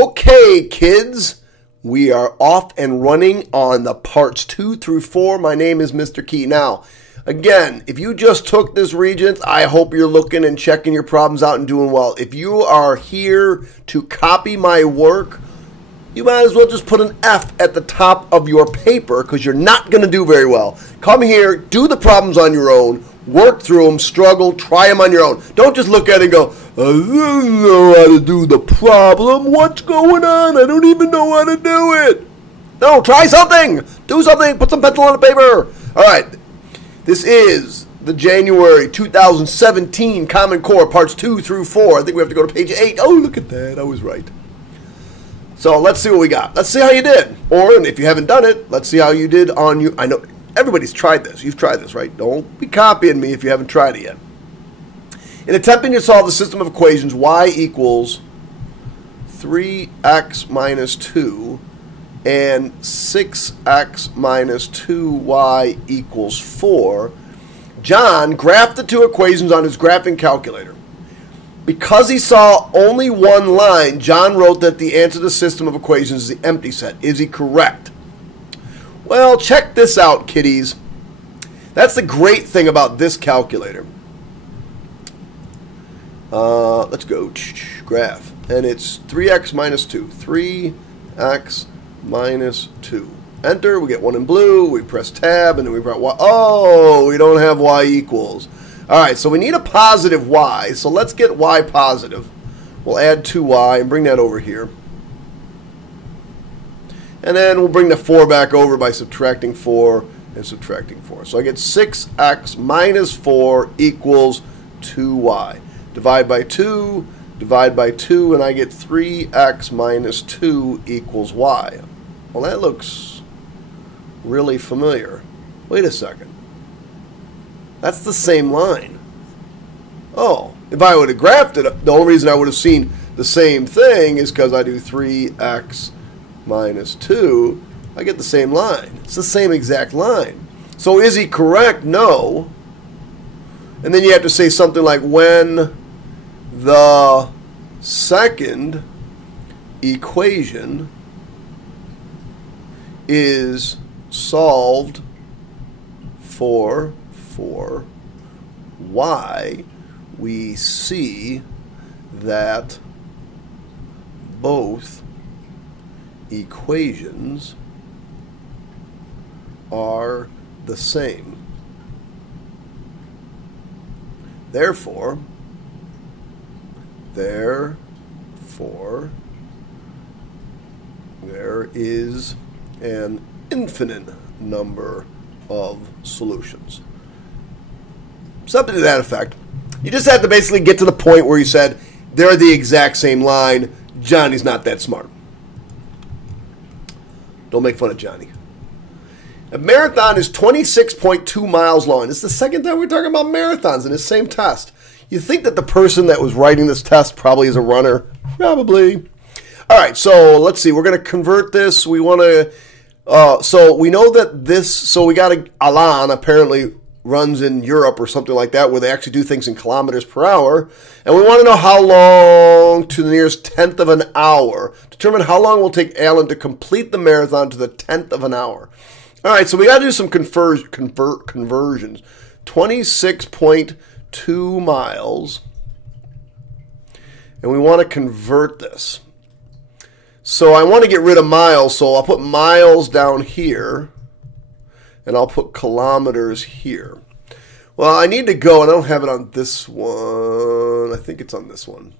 Okay, kids, we are off and running on the parts 2 through 4. My name is Mr. Key. Now, again, if you just took this Regents, I hope you're looking and checking your problems out and doing well. If you are here to copy my work, you might as well just put an F at the top of your paper because you're not going to do very well. Come here, do the problems on your own, work through them, struggle, try them on your own. Don't just look at it and go, I don't know how to do the problem. What's going on? I don't even know how to do it. No, try something. Do something. Put some pencil on the paper. All right. This is the January 2017 Common Core parts 2 through 4. I think we have to go to page 8. Oh, look at that. I was right. So let's see what we got. Let's see how you did. Or, and if you haven't done it, let's see how you did on you. I know everybody's tried this. You've tried this, right? Don't be copying me if you haven't tried it yet. In attempting to solve the system of equations, y equals 3x minus 2 and 6x minus 2y equals 4, John graphed the two equations on his graphing calculator. Because he saw only one line, John wrote that the answer to the system of equations is the empty set. Is he correct? Well, check this out, kiddies. That's the great thing about this calculator. Let's go graph. And it's 3x minus 2. 3x minus 2. Enter. We get one in blue. We press tab, and then we press y. Oh, we don't have y equals. All right, so we need a positive y. So let's get y positive. We'll add 2y and bring that over here. And then we'll bring the 4 back over by subtracting 4 and subtracting 4. So I get 6x minus 4 equals 2y. Divide by 2, and I get 3x minus 2 equals y. Well, that looks really familiar. Wait a second. That's the same line. Oh, if I would have graphed it, the only reason I would have seen the same thing is because I do 3x minus 2. I get the same line. It's the same exact line. So is he correct? No. And then you have to say something like when the second equation is solved for y, we see that both equations are the same. Therefore, there is an infinite number of solutions. Something to that effect. You just have to basically get to the point where you said, they're the exact same line. Johnny's not that smart. Don't make fun of Johnny. A marathon is 26.2 miles long. This is the second time we're talking about marathons in this same test. You think that the person that was writing this test probably is a runner? Probably. All right, so let's see. We're going to convert this. We want to, so we know that this, so we got Alan apparently runs in Europe or something like that where they actually do things in kilometers per hour. And we want to know how long to the nearest tenth of an hour. Determine how long it will take Alan to complete the marathon to the tenth of an hour. All right, so we got to do some conversions. 26.2 miles. And we want to convert this. So I want to get rid of miles, so I'll put miles down here. And I'll put kilometers here. Well, I need to go, and I don't have it on this one. I think it's on this one.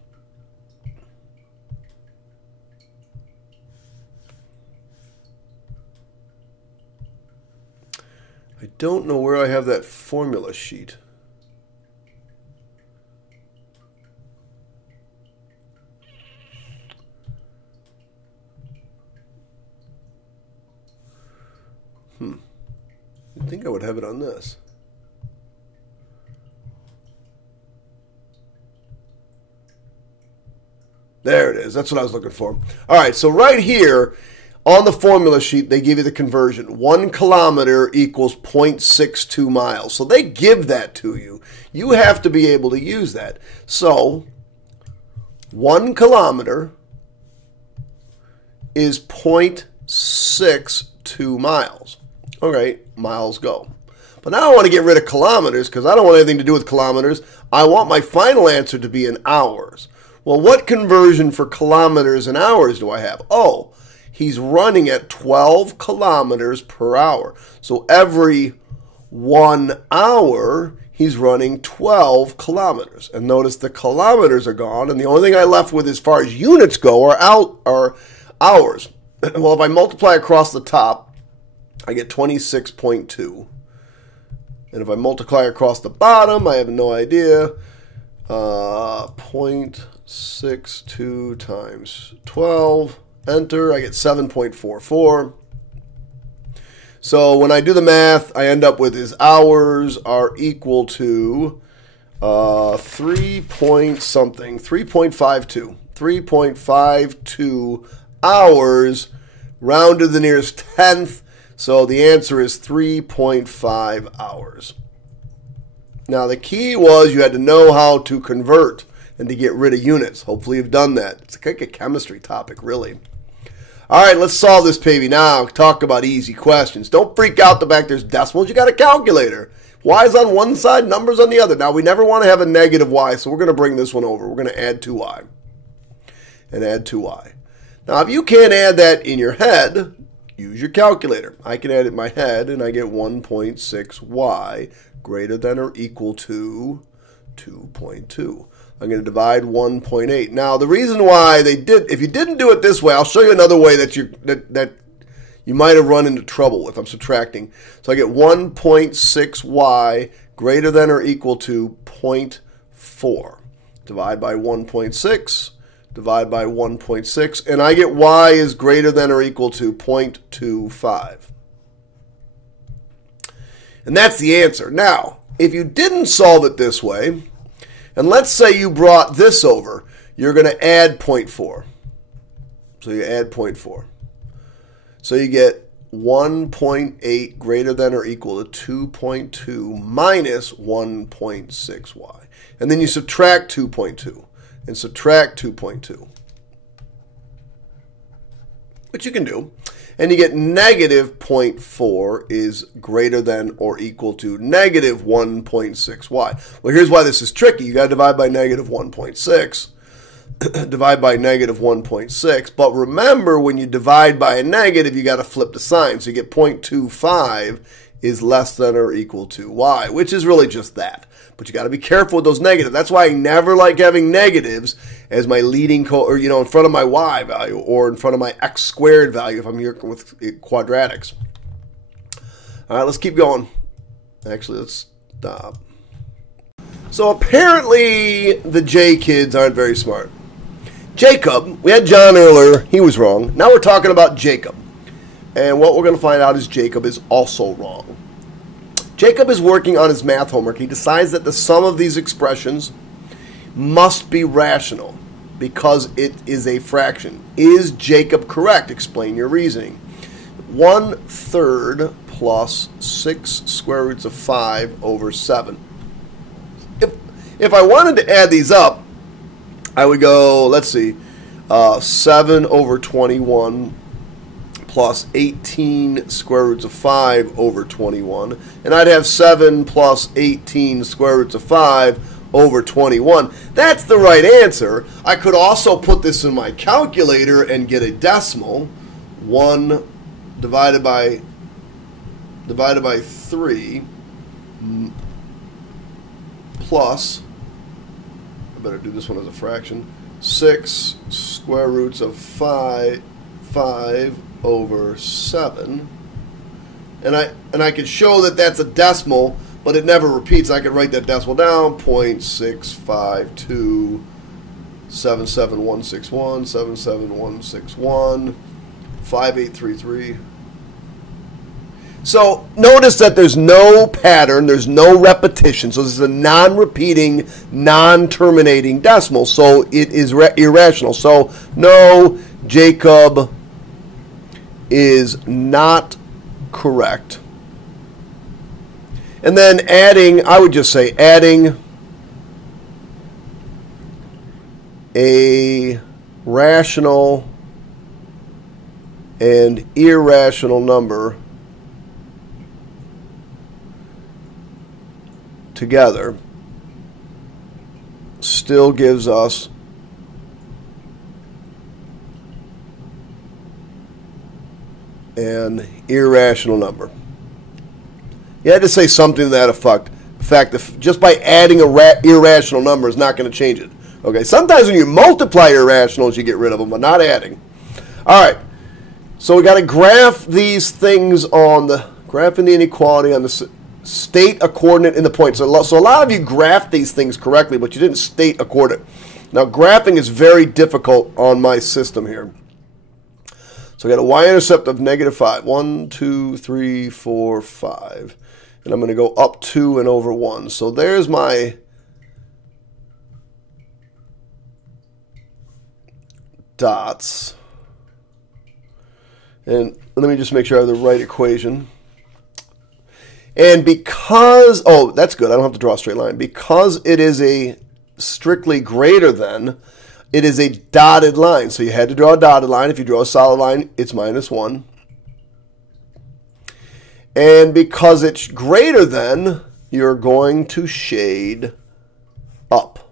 I don't know where I have that formula sheet. I think I would have it on this. There it is. That's what I was looking for. All right, so right here on the formula sheet, they give you the conversion. 1 kilometer equals 0.62 miles. So they give that to you. You have to be able to use that. So 1 kilometer is 0.62 miles. Okay, miles go. But now I want to get rid of kilometers because I don't want anything to do with kilometers. I want my final answer to be in hours. Well, what conversion for kilometers and hours do I have? Oh, he's running at 12 kilometers per hour. So every 1 hour, he's running 12 kilometers. And notice the kilometers are gone, and the only thing I left with as far as units go are hours. Well, if I multiply across the top, I get 26.2. And if I multiply across the bottom, I have no idea. 0.62 times 12. Enter. I get 7.44. So when I do the math, I end up with his hours are equal to 3.52. 3.52 hours, round to the nearest tenth. So the answer is 3.5 hours. Now the key was you had to know how to convert and to get rid of units. Hopefully you've done that. It's like a chemistry topic, really. All right, let's solve this baby now. Talk about easy questions. Don't freak out the fact there's decimals. You got a calculator. Y's on one side, numbers on the other. Now we never want to have a negative y, so we're going to bring this one over. We're going to add 2y and add 2y. Now if you can't add that in your head, use your calculator. I can add it in my head, and I get 1.6y greater than or equal to 2.2. I'm going to divide 1.8. Now, the reason why they did, if you didn't do it this way, I'll show you another way that you might have run into trouble with. I'm subtracting. So I get 1.6y greater than or equal to 0.4. Divide by 1.6. Divide by 1.6, and I get y is greater than or equal to 0.25. And that's the answer. Now, if you didn't solve it this way, and let's say you brought this over, you're going to add 0.4. So you add 0.4. So you get 1.8 greater than or equal to 2.2 minus 1.6y. And then you subtract 2.2. And subtract 2.2, which you can do, and you get negative 0.4 is greater than or equal to negative 1.6y. Well, here's why this is tricky. You got to divide by negative 1.6, divide by negative 1.6, but remember when you divide by a negative, you got to flip the sign. So you get 0.25 is less than or equal to y, which is really just that. But you got to be careful with those negatives. That's why I never like having negatives as my leading or in front of my y value or in front of my x squared value if I'm working with quadratics. All right, let's keep going. Actually, let's stop. So apparently the J kids aren't very smart. Jacob, we had John earlier. He was wrong. Now we're talking about Jacob. And what we're going to find out is Jacob is also wrong. Jacob is working on his math homework. He decides that the sum of these expressions must be rational because it is a fraction. Is Jacob correct? Explain your reasoning. 1/3 plus 6 square roots of 5 over 7. If I wanted to add these up, I would go, let's see, 7 over 21 plus 18 square roots of 5 over 21. And I'd have 7 plus 18 square roots of 5 over 21. That's the right answer. I could also put this in my calculator and get a decimal. 1 divided by 3 plus, I better do this one as a fraction, 6 square roots of 5 over 7, and I could show that that's a decimal, but it never repeats. I could write that decimal down: 0.652 77161 77161 5833. So notice that there's no pattern, there's no repetition. So this is a non-repeating, non-terminating decimal. So it is irrational. So no, Jacob is not correct. And then adding, I would just say adding a rational and irrational number together still gives us an irrational number. You had to say something to that effect. In fact, just by adding a irrational number is not going to change it. Okay, sometimes when you multiply irrationals, you get rid of them, but not adding. All right, so we got to graph these things on the graphing the inequality on the state a coordinate in the point. So a lot of you graphed these things correctly, but you didn't state a coordinate. Now, graphing is very difficult on my system here. So I got a y-intercept of -5. 1, 2, 3, 4, 5. And I'm going to go up 2 and over 1. So there's my dots. And let me just make sure I have the right equation. And because, oh, that's good. I don't have to draw a straight line. Because it is a strictly greater than, it is a dotted line. So you had to draw a dotted line. If you draw a solid line, it's -1. And because it's greater than, you're going to shade up.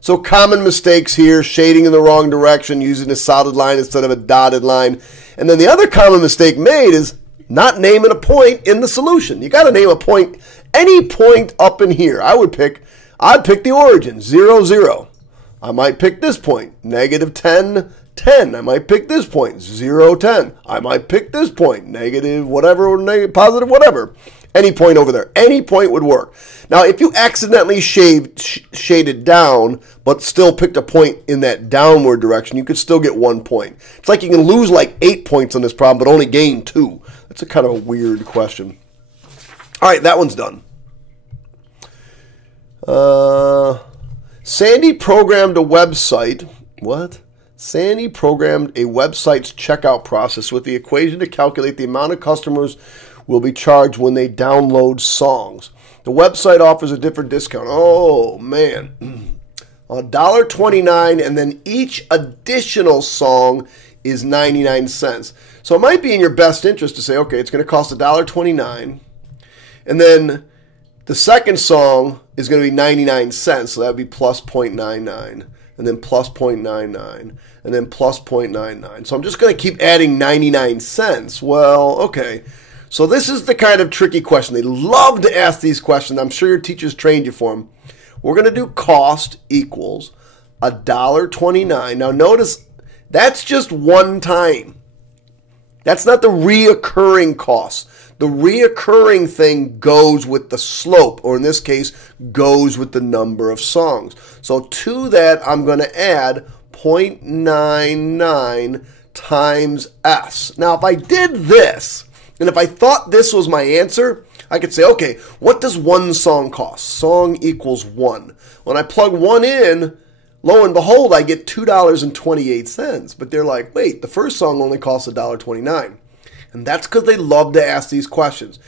So common mistakes here, shading in the wrong direction, using a solid line instead of a dotted line. And then the other common mistake made is not naming a point in the solution. You got to name a point, any point up in here. I'd pick the origin, 0, 0. I might pick this point, -10, 10. I might pick this point, 0, 10. I might pick this point, negative whatever, or positive whatever. Any point over there. Any point would work. Now, if you accidentally shaded down, but still picked a point in that downward direction, you could still get 1 point. It's like you can lose like 8 points on this problem, but only gain 2. That's a kind of a weird question. All right, that one's done. Sandy programmed a website. What? Sandy programmed a website's checkout process with the equation to calculate the amount of customers will be charged when they download songs. The website offers a different discount. Oh, man. $1.29, and then each additional song is 99 cents. So it might be in your best interest to say, okay, it's going to cost $1.29, and then the second song is going to be 99 cents, so that would be plus 0.99, and then plus 0.99, and then plus 0.99. So I'm just going to keep adding 99 cents. Well, okay. So this is the kind of tricky question. They love to ask these questions. I'm sure your teachers trained you for them. We're going to do cost equals $1.29. Now notice that's just one time. That's not the reoccurring cost. The reoccurring thing goes with the slope, or in this case, goes with the number of songs. So to that, I'm going to add 0.99 times S. Now, if I did this, and if I thought this was my answer, I could say, okay, what does one song cost? Song equals 1. When I plug 1 in, lo and behold, I get $2.28. But they're like, wait, the first song only costs $1.29. And that's because they love to ask these questions.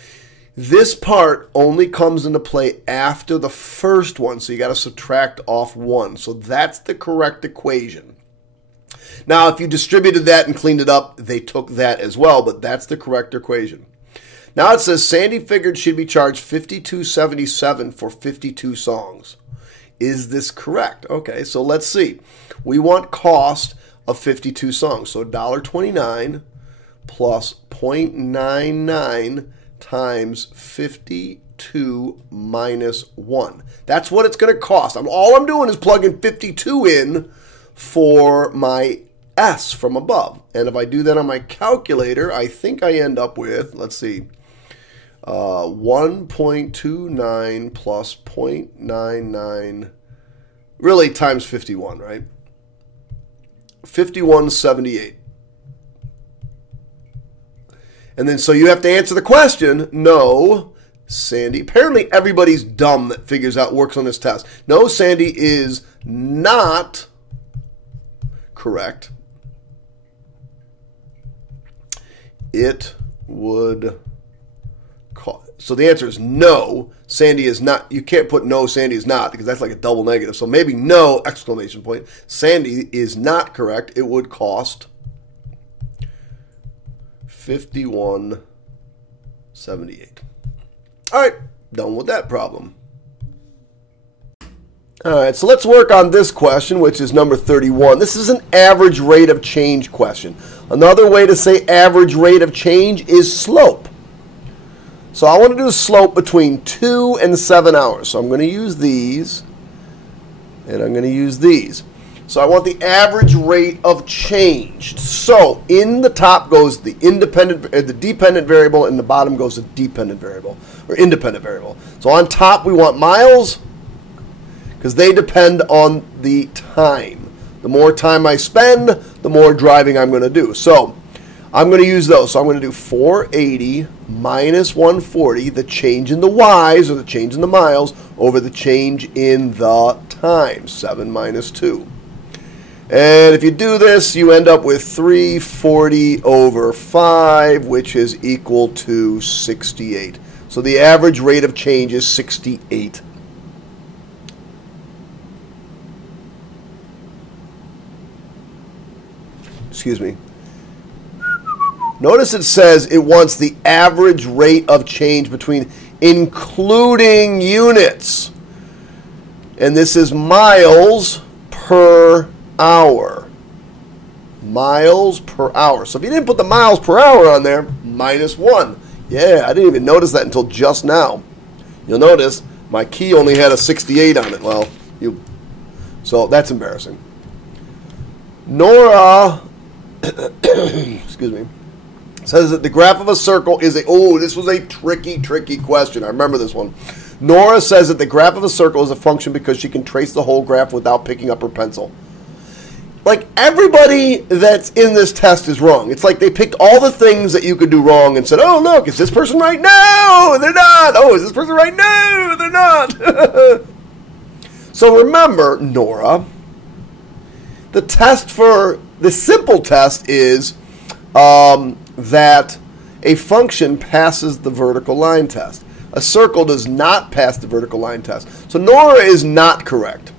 This part only comes into play after the first one, so you got to subtract off 1. So that's the correct equation. Now, if you distributed that and cleaned it up, they took that as well, but that's the correct equation. Now it says Sandy figured she'd be charged $52.77 for 52 songs. Is this correct? Okay, so let's see. We want cost of 52 songs. So $1.29 plus 0.99 times 52 minus 1. That's what it's going to cost. All I'm doing is plugging 52 in for my S from above. And if I do that on my calculator, I think I end up with, let's see, 1.29 plus 0.99, really times 51, right? 51.78. And then so you have to answer the question, no, Sandy. Apparently everybody's dumb that figures out, works on this test. No, Sandy is not correct. It would cost. So the answer is no, Sandy is not. You can't put no, Sandy is not, because that's like a double negative. So maybe no, exclamation point. Sandy is not correct. It would cost 5178. All right, done with that problem. All right, so let's work on this question, which is number 31. This is an average rate of change question. Another way to say average rate of change is slope. So I want to do a slope between 2 and 7 hours. So I'm going to use these, and I'm going to use these. So I want the average rate of change. So in the top goes the dependent variable, and the bottom goes the dependent variable, or independent variable. So on top we want miles, because they depend on the time. The more time I spend, the more driving I'm going to do. So I'm going to use those. So I'm going to do 480 minus 140, the change in the y's, or the change in the miles, over the change in the time, 7 minus 2. And if you do this, you end up with 340 over 5, which is equal to 68. So the average rate of change is 68. Excuse me. Notice it says it wants the average rate of change between including units. And this is miles per hour. Miles per hour. So if you didn't put the miles per hour on there, -1. Yeah, I didn't even notice that until just now. You'll notice my key only had a 68 on it. Well, so that's embarrassing. Nora, excuse me, says that the graph of a circle is this was a tricky question. I remember this one. Nora says that the graph of a circle is a function because she can trace the whole graph without picking up her pencil. Like, everybody that's in this test is wrong. It's like they picked all the things that you could do wrong and said, oh, look, is this person right? No, they're not. Oh, is this person right? No, they're not. So remember, Nora, the simple test is that a function passes the vertical line test. A circle does not pass the vertical line test. So Nora is not correct.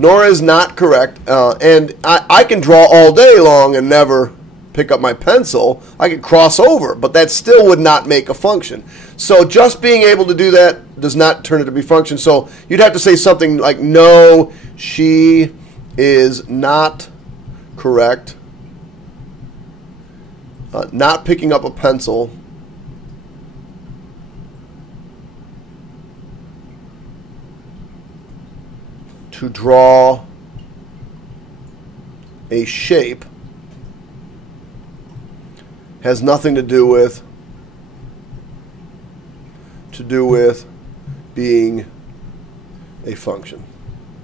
Nora is not correct, and I can draw all day long and never pick up my pencil. I could cross over, but that still would not make a function. So just being able to do that does not turn it to be function. So you'd have to say something like, no, she is not correct. Not picking up a pencil to draw a shape has nothing to do with being a function.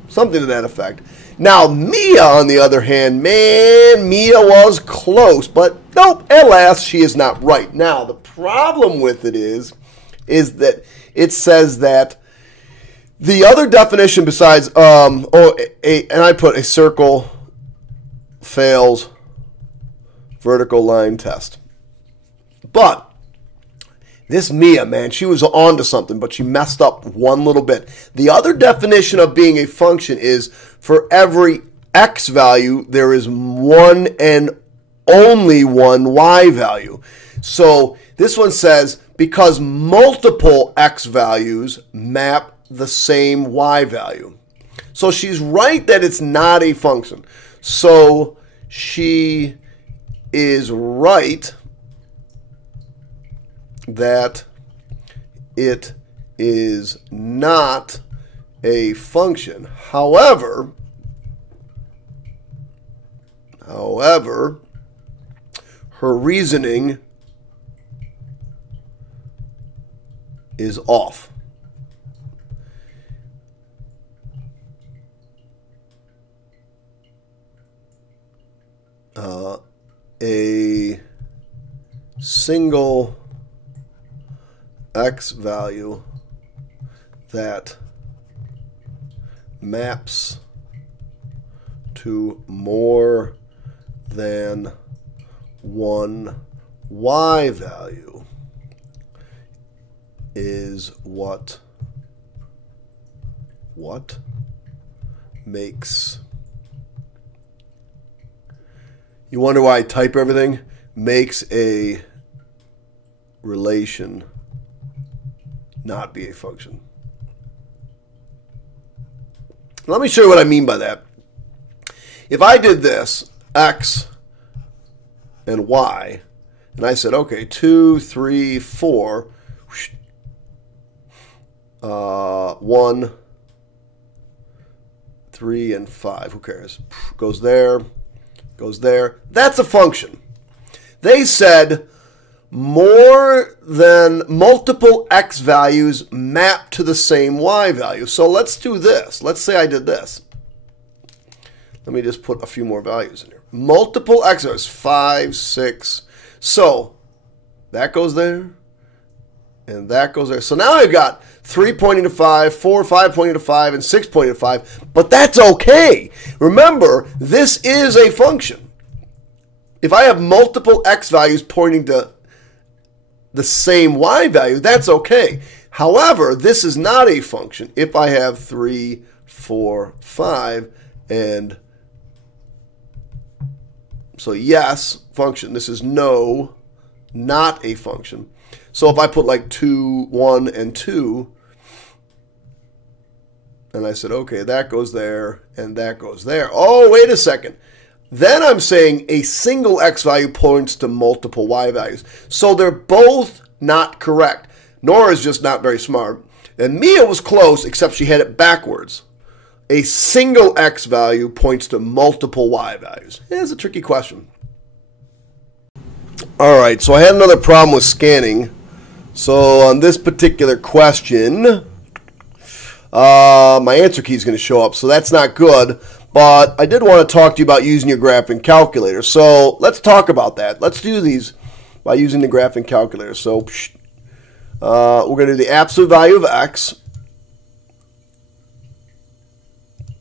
Something to that effect. Now, Mia, on the other hand, man, Mia was close, but nope, alas, she is not right. Now, the problem with it is that it says that the other definition besides, and I put a circle fails vertical line test. But this Mia, man, she was on to something, but she messed up one little bit. The other definition of being a function is for every x value, there is one and only one y value. So this one says, because multiple x values map the same y value. So she's right that it's not a function. So she is right that it is not a function. However, her reasoning is off. A single x value that maps to more than one y value is what makes You wonder why I type everything? Makes a relation not be a function. Let me show you what I mean by that. If I did this, x and y, and I said, okay, 2, 3, 4, 1, 3, and 5. Who cares? Goes there, goes there. That's a function. They said more than multiple x values map to the same y value. So let's do this. Let's say I did this. Let me just put a few more values in here. Multiple x values, 5, 6. So that goes there, and that goes there. So now I've got 3 pointing to 5, 4, 5 pointing to 5, and 6 pointing to 5. But that's okay. Remember, this is a function. If I have multiple x values pointing to the same y value, that's okay. However, this is not a function if I have 3, 4, 5, and so yes, function. This is no, not a function. So if I put like 2, 1, and 2, and I said, okay, that goes there, and that goes there. Oh, wait a second. Then I'm saying a single x value points to multiple y values. So they're both not correct. Nora's just not very smart. And Mia was close, except she had it backwards. A single x value points to multiple y values. It's a tricky question. All right, so I had another problem with scanning. So on this particular question, my answer key is going to show up, so that's not good. But I did want to talk to you about using your graphing calculator. So let's talk about that. Let's do these by using the graphing calculator. So we're going to do the absolute value of x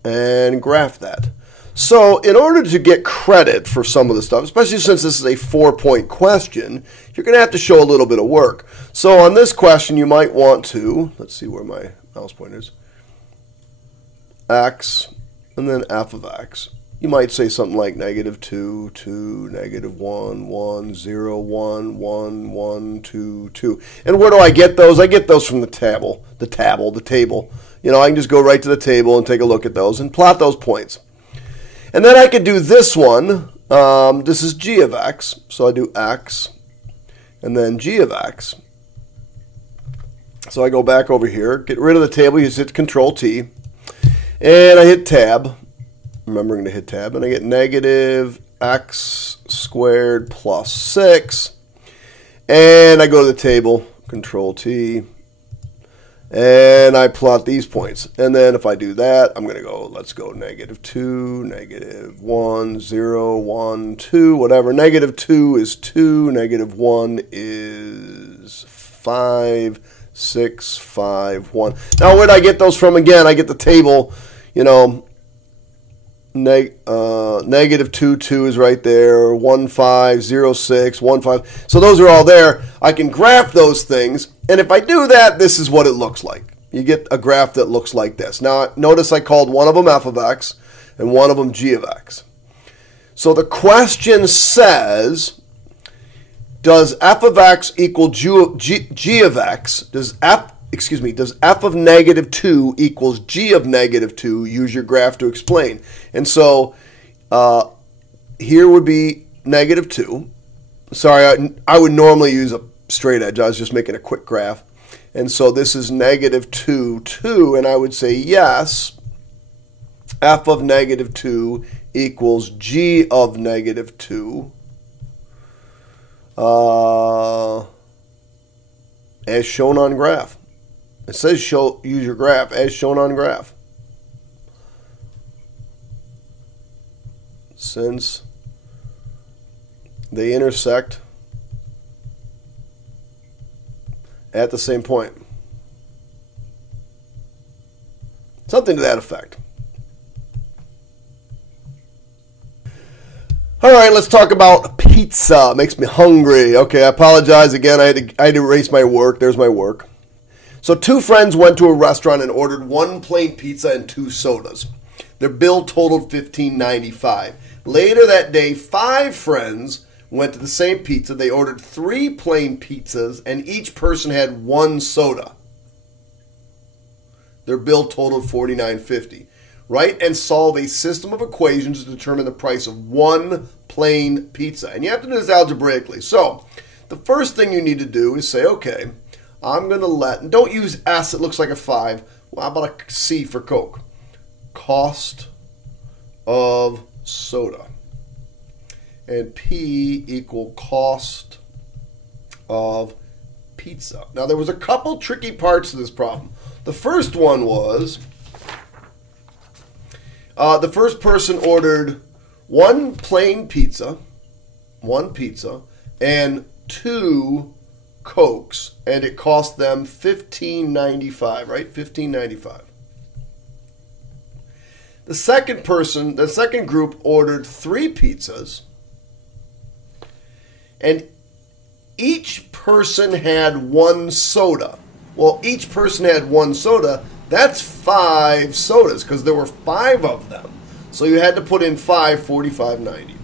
and graph that. So in order to get credit for some of the stuff, especially since this is a 4-point question, you're going to have to show a little bit of work. So on this question, you might want to, let's see where my mouse pointer is, x, and then f of x. You might say something like -2, 2, -1, 1, 0, 1, 1, 1, 2, 2. And where do I get those? I get those from the table. You know, I can just go right to the table and take a look at those and plot those points. And then I could do this one. This is g of x. So I do x and then g of x. So I go back over here, get rid of the table, you just hit Control T, and I hit tab. Remembering to hit tab, and I get negative x squared plus 6. And I go to the table, Control T, and I plot these points. And then if I do that, I'm going to go, let's go -2, -1, 0, 1, 2, whatever. -2 is 2, -1 is 5, 6, 5, 1. Now where did I get those from again? I get the table, you know, -2, 2 is right there, 1, 5, 0, 6, 1, 5. So those are all there. I can graph those things, and if I do that, this is what it looks like. You get a graph that looks like this. Now, notice I called one of them f of x and one of them g of x. So the question says, does f of x equal g of x? Does f of -2 equals g of -2? Use your graph to explain. And so here would be -2. Sorry, I would normally use a straight edge. I was just making a quick graph. And so this is -2, 2. And I would say, yes, f of -2 equals g of -2. As shown on graph. It says use your graph as shown on graph. Since they intersect at the same point. Something to that effect. All right, let's talk about pizza. It makes me hungry. Okay, I apologize again. I had to erase my work. There's my work. So two friends went to a restaurant and ordered 1 plain pizza and 2 sodas. Their bill totaled $15.95. Later that day, 5 friends went to the same pizza. They ordered 3 plain pizzas, and each person had 1 soda. Their bill totaled $49.50. Write and solve a system of equations to determine the price of 1 plain pizza. And you have to do this algebraically. So the first thing you need to do is say, okay, I'm going to and don't use S, it looks like a 5. Well, how about a C for Coke? Cost of soda. And P equal cost of pizza. Now, there was a couple tricky parts to this problem. The first one was the first person ordered 1 plain pizza, 1 pizza, and 2 Cokes, and it cost them $15.95, right? $15.95. The second group ordered 3 pizzas, and each person had 1 soda. Well, each person had 1 soda. That's 5 sodas because there were 5 of them. So you had to put in 5, $45.90.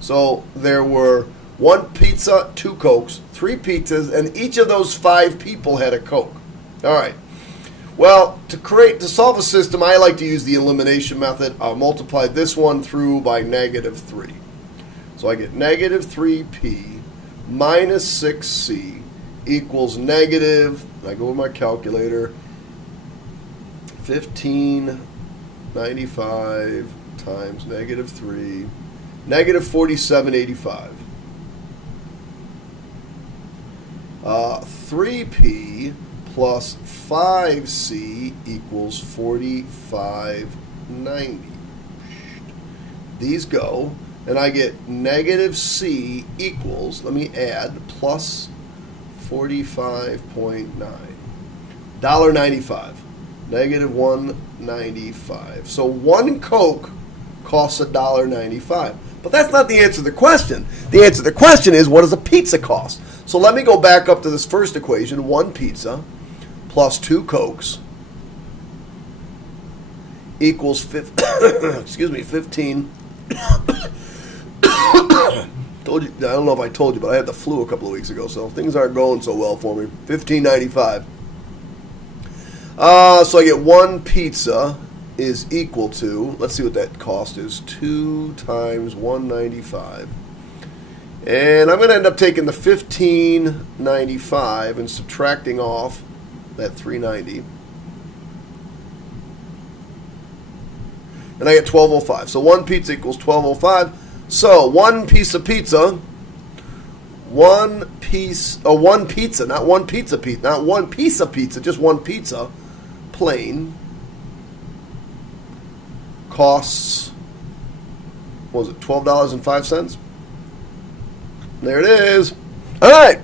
So there were 1 pizza, 2 Cokes, 3 pizzas, and each of those 5 people had a Coke. All right. Well, to solve a system, I like to use the elimination method. I'll multiply this one through by -3. So I get -3p minus 6c equals negative, I go with my calculator, 1595 times -3, negative 4785. 3p plus 5c equals 4590. These go, and I get negative c equals, let me add, plus 45.9. $1.95. Negative 195. So 1 Coke costs $1.95. But that's not the answer to the question. The answer to the question is, what does a pizza cost? So let me go back up to this first equation. 1 pizza plus 2 Cokes equals 15. Told you, I don't know if I told you, but I had the flu a couple of weeks ago, so things aren't going so well for me. $15.95. So I get 1 pizza is equal to, let's see what that cost is, 2 times 195. And I'm going to end up taking the $15.95 and subtracting off that $3.90. And I get $12.05. So 1 pizza equals $12.05. So 1 piece of pizza, 1 piece, one pizza, not 1 pizza, not 1 piece of pizza, just 1 pizza, plain, costs, what was it, $12.05? There it is. All right.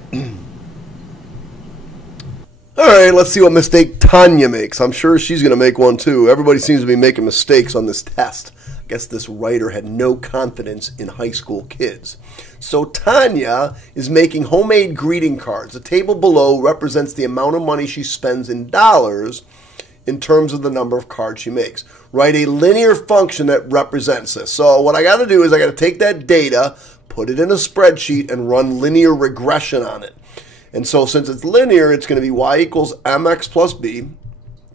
All right, let's see what mistake Tanya makes. I'm sure she's going to make one too. Everybody seems to be making mistakes on this test. I guess this writer had no confidence in high school kids. So Tanya is making homemade greeting cards. The table below represents the amount of money she spends in dollars in terms of the number of cards she makes. Write a linear function that represents this. So what I got to do is I got to take that data, put it in a spreadsheet, and run linear regression on it. And so since it's linear, it's going to be y equals mx plus b.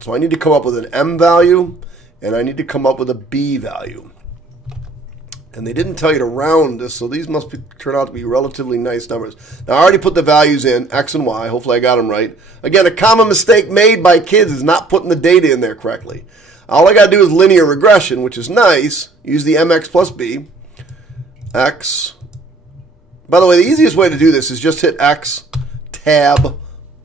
So I need to come up with an m value, and I need to come up with a b value. And they didn't tell you to round this, so these must turn out to be relatively nice numbers. Now, I already put the values in, x and y. Hopefully I got them right. Again, a common mistake made by kids is not putting the data in there correctly. All I got to do is linear regression, which is nice. Use the mx plus b. X. By the way, the easiest way to do this is just hit x, tab,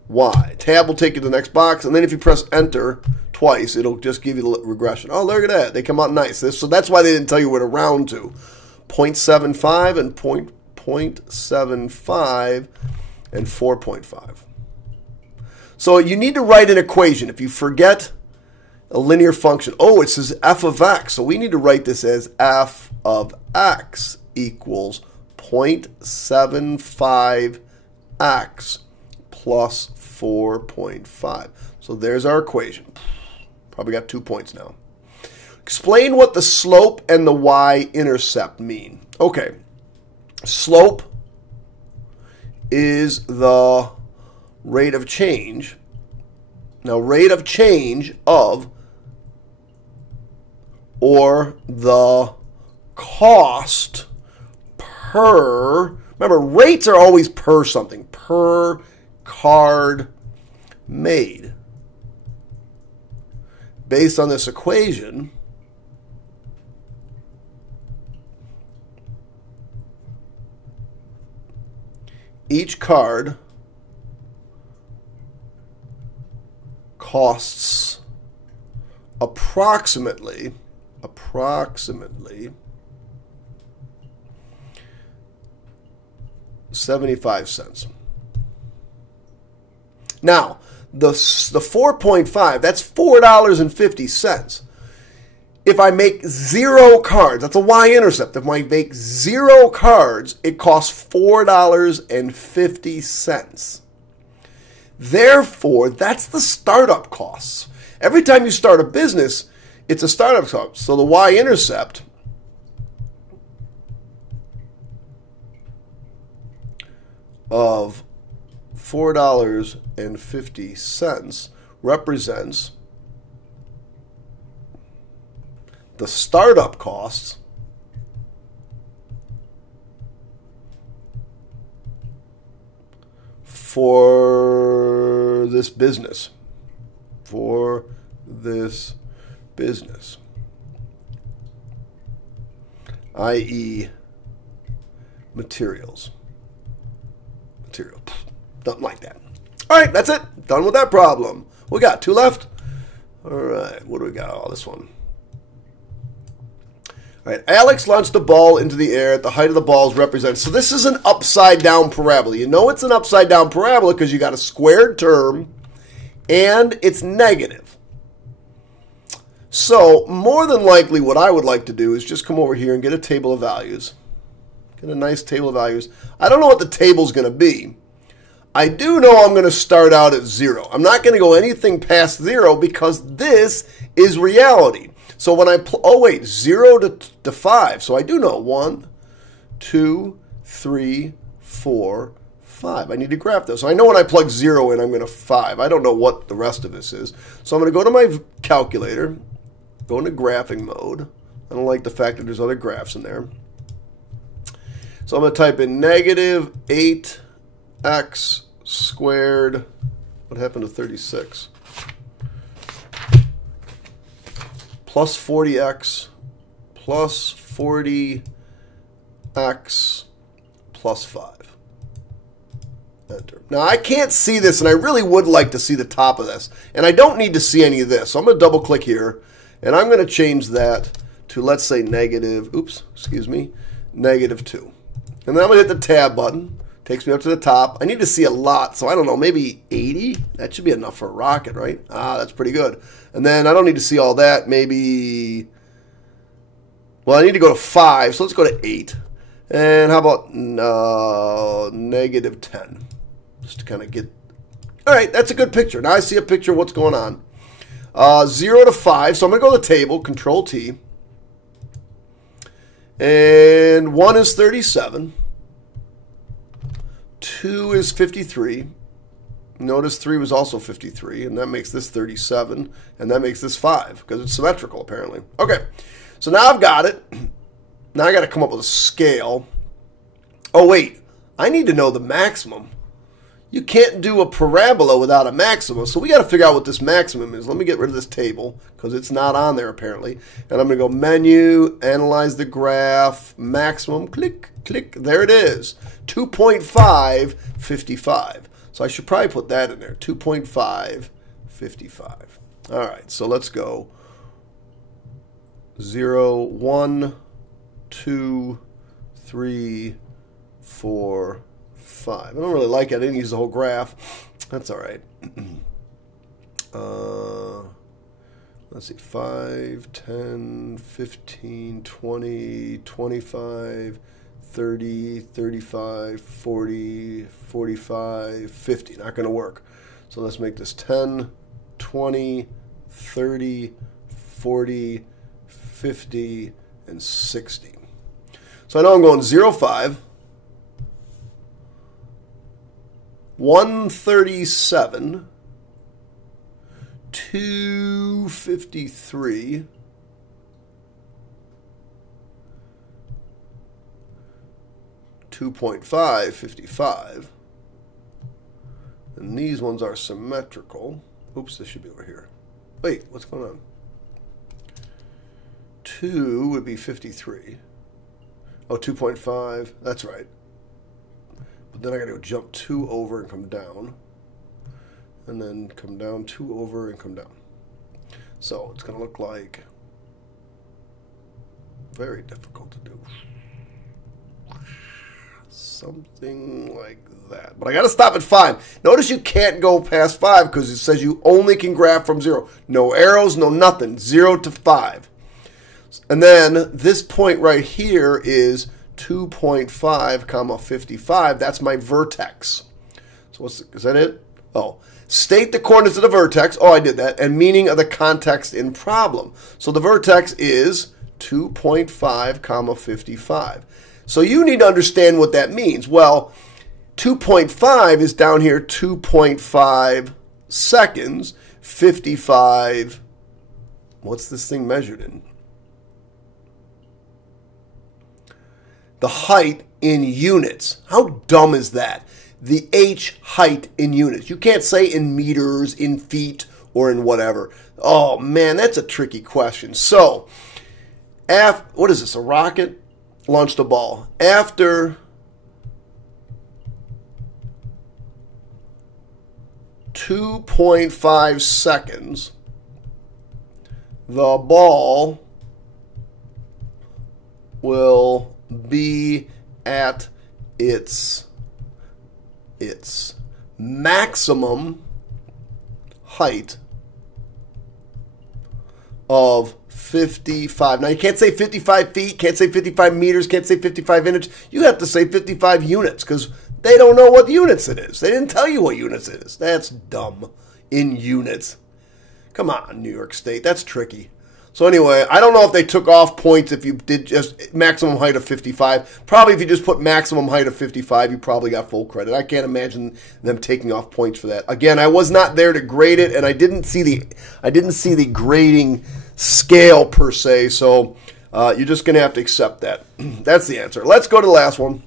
y. Tab will take you to the next box, and then if you press enter twice, it'll just give you the regression. Oh, look at that. They come out nice. So that's why they didn't tell you where to round to. 0.75 and 0.75 and 4.5. So you need to write an equation. If you forget a linear function, oh, it says f of x. So we need to write this as f of x equals 0.75x plus 4.5. So there's our equation. Probably got 2 points now. Explain what the slope and the y-intercept mean. Okay, slope is the rate of change. Now, rate of change of or the cost per, remember, rates are always per something, per card made. Based on this equation, each card costs approximately 75 cents. Now, the 4.5, that's $4.50. If I make 0 cards, that's a y-intercept. If I make 0 cards, it costs $4.50. Therefore, that's the startup costs. Every time you start a business, it's a startup cost. So the y-intercept of $4.50 represents the startup costs for this business. I.e. materials. Something like that. All right, that's it. Done with that problem. We got 2 left. All right, what do we got? Oh, this one. All right, Alex launched the ball into the air at the height of the ball is represented. So this is an upside down parabola. You know it's an upside down parabola because you got a squared term and it's negative. So more than likely what I would like to do is just come over here and get a table of values. Get a nice table of values. I don't know what the table's going to be. I do know I'm going to start out at 0. I'm not going to go anything past 0 because this is reality. So when I, 0 to 5. So I do know 1, 2, 3, 4, 5. I need to graph this. So I know when I plug 0 in, I'm going to 5. I don't know what the rest of this is. So I'm going to go to my calculator, go into graphing mode. I don't like the fact that there's other graphs in there. So I'm going to type in negative 8x squared. What happened to 36? Plus 40x plus 40x plus 5. Enter. Now I can't see this, and I really would like to see the top of this. And I don't need to see any of this. So I'm going to double click here, and I'm going to change that to, let's say, negative 2. And then I'm going to hit the tab button. Takes me up to the top. I need to see a lot, so I don't know, maybe 80? That should be enough for a rocket, right? Ah, that's pretty good. And then I don't need to see all that. Maybe, well, I need to go to 5, so let's go to 8. And how about negative 10? Just to kind of get, all right, that's a good picture. Now I see a picture of what's going on. 0 to 5, so I'm going to go to the table, Control T. And 1 is 37. 2 is 53. Notice 3 was also 53, and that makes this 37, and that makes this 5, because it's symmetrical, apparently. Okay, so now I've got it. Now I got to come up with a scale. Oh, wait, I need to know the maximum. You can't do a parabola without a maximum, so we got to figure out what this maximum is. Let me get rid of this table, because it's not on there, apparently. And I'm going to go Menu, Analyze the Graph, Maximum, click, click. There it is, 2.5, 55. So I should probably put that in there, 2.5, 55. All right, so let's go 0, 1, 2, 3, 4, 5. I don't really like it. I didn't use the whole graph. That's all right. Let's see, 5, 10, 15, 20, 25, 30, 35, 40, 45, 50. Not going to work. So let's make this 10, 20, 30, 40, 50, and 60. So I know I'm going 0, 5, 137, 253, 2.5, 55, and these ones are symmetrical. Oops, this should be over here. Wait, what's going on? 2 would be 53. Oh, 2.5, that's right. But then I gotta go jump 2 over and come down. And then come down 2 over and come down. So it's gonna look like very difficult to do. Something like that. But I gotta stop at 5. Notice you can't go past 5 because it says you only can graph from 0. No arrows, no nothing. 0 to 5. And then this point right here is 2.5 comma 55. That's my vertex. So is that it? Oh, state the coordinates of the vertex. Oh, I did that. And meaning of the context in problem. So the vertex is 2.5 comma 55. So you need to understand what that means. Well, 2.5 is down here 2.5 seconds. 55, what's this thing measured in? The height in units. How dumb is that? The h height in units. You can't say in meters, in feet, or in whatever. Oh man, that's a tricky question. So, what is this, a rocket? Launched a ball. After 2.5 seconds, the ball will be at its maximum height of 55. Now you can't say 55 feet, can't say 55 meters, can't say 55 inches. You have to say 55 units because they don't know what units it is. They didn't tell you what units it is. That's dumb. In units. Come on, New York State. That's tricky. So anyway, I don't know if they took off points if you did just maximum height of 55. Probably if you just put maximum height of 55, you probably got full credit. I can't imagine them taking off points for that. Again, I was not there to grade it, and I didn't see the grading scale per se. So you're just going to have to accept that. That's the answer. Let's go to the last one.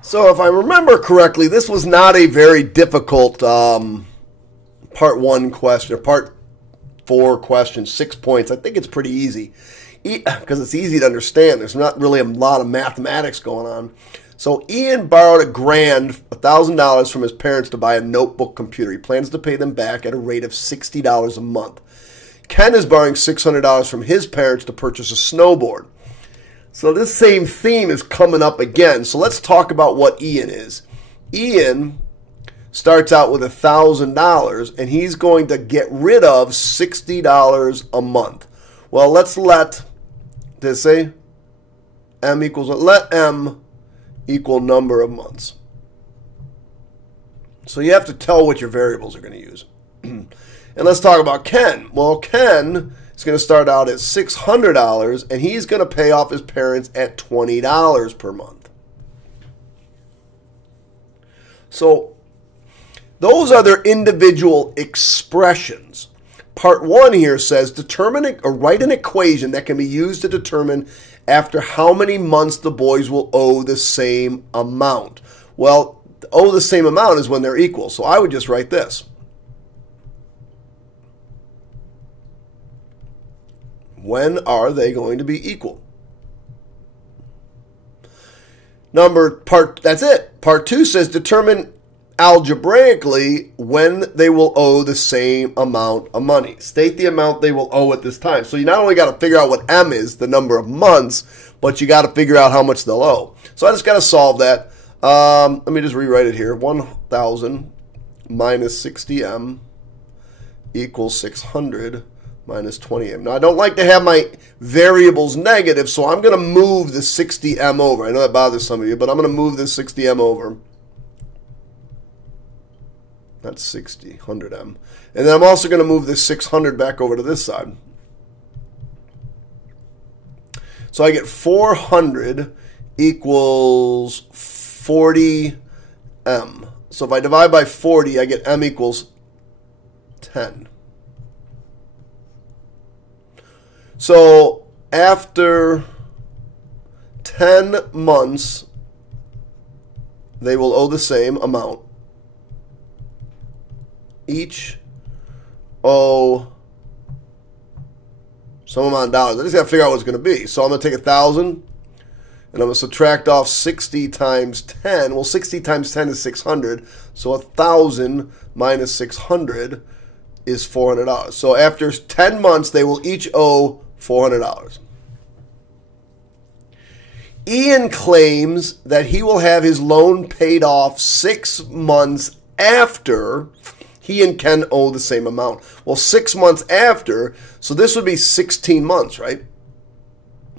So if I remember correctly, this was not a very difficult part 1 question, or part 4 question, 6 points. I think it's pretty easy because it's easy to understand. There's not really a lot of mathematics going on. So Ian borrowed $1,000 from his parents to buy a notebook computer. He plans to pay them back at a rate of $60 a month. Ken is borrowing $600 from his parents to purchase a snowboard. So this same theme is coming up again. So let's talk about what Ian is. Ian starts out with $1,000 and he's going to get rid of $60 a month. Well, let's let this say m equals, let m equal number of months. So you have to tell what your variables are going to use. And let's talk about Ken. Well, Ken is going to start out at $600 and he's going to pay off his parents at $20 per month. So those are their individual expressions. Part 1 here says determine or write an equation that can be used to determine after how many months the boys will owe the same amount. Well, owe the same amount is when they're equal. So I would just write this. When are they going to be equal? That's it. Part 2 says determine algebraically when they will owe the same amount of money. State the amount they will owe at this time. So you not only got to figure out what m is, the number of months, but you got to figure out how much they'll owe. So I just got to solve that. Let me just rewrite it here. 1,000 minus 60m equals 600 minus 20m. Now I don't like to have my variables negative, so I'm going to move the 60m over. I know that bothers some of you, but I'm going to move this 60m over. That's 60, 100m. And then I'm also going to move this 600 back over to this side. So I get 400 equals 40m. So if I divide by 40, I get m equals 10. So after 10 months, they will owe the same amount. Each owe some amount of dollars. I just got to figure out what it's going to be. So I'm going to take 1,000, and I'm going to subtract off 60 times 10. Well, 60 times 10 is 600. So 1,000 minus 600 is $400. So after 10 months, they will each owe $400. Ian claims that he will have his loan paid off 6 months after he and Ken owe the same amount. Well, 6 months after, so this would be 16 months, right?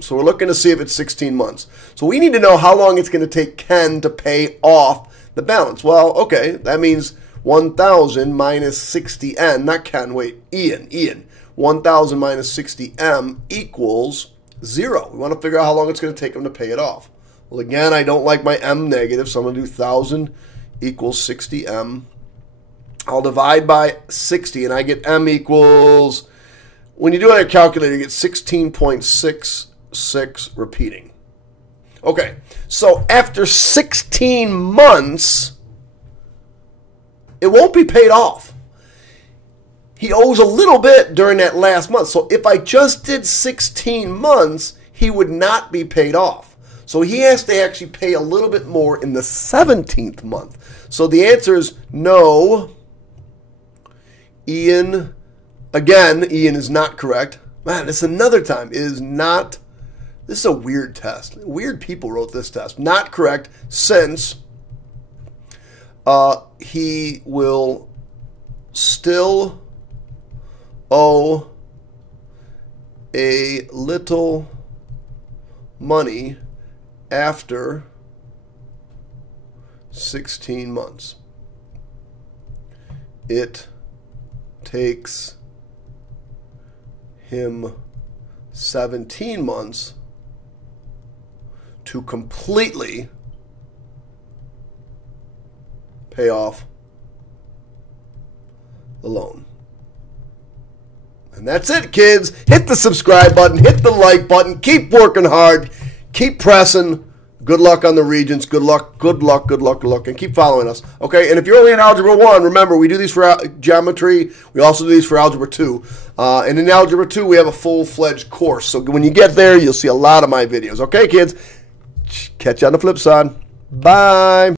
So we're looking to see if it's 16 months. So we need to know how long it's going to take Ken to pay off the balance. Well, okay, that means 1,000 minus 60n, not Ken, wait, Ian. 1,000 minus 60m equals 0. We want to figure out how long it's going to take him to pay it off. Well, again, I don't like my m negative, so I'm going to do 1,000 equals 60m. I'll divide by 60, and I get m equals, when you do it on your calculator, you get 16.66 repeating. Okay, so after 16 months, it won't be paid off. He owes a little bit during that last month. So if I just did 16 months, he would not be paid off. So he has to actually pay a little bit more in the 17th month. So the answer is no. Ian, again, Ian is not correct. Man, this is another time. It is not. This is a weird test. Weird people wrote this test. Not correct, since he will still owe a little money after 16 months. It takes him 17 months to completely pay off the loan. And that's it, kids. Hit the subscribe button, hit the like button, keep working hard, keep pressing. Good luck on the Regents. Good luck, good luck, good luck, good luck. And keep following us. Okay, and if you're only in Algebra 1, remember, we do these for geometry. We also do these for Algebra 2. And in Algebra 2, we have a full-fledged course. So when you get there, you'll see a lot of my videos. Okay, kids? Catch you on the flip side. Bye.